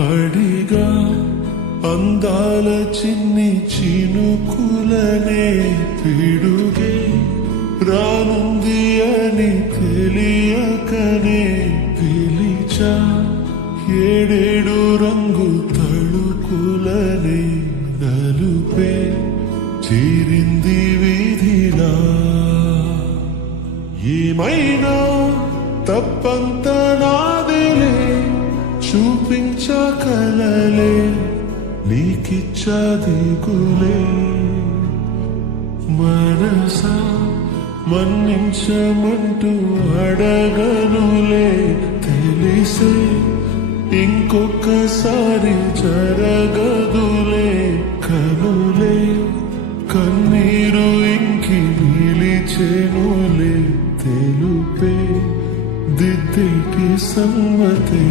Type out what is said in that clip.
అడిగా అందాల చిన్ని చినుకులనే పిడుగే రానుంది అని తెలియకనే పిలిచా ఏడేడు రంగు తళుకులనే నలుపే చేరింది వీధిలా ఏమైనా తప్పంత నాదిలే చూపించ కలలే నీకిచ్చా దిగులే మనసా మన్నించమంటూ అడగనులే తెలిసే ఇంకొకసారి జరగదులే కనులే కన్నీరు ఇంకి నిలిచెనులే తెలుపే దిద్దేటి సమ్మతే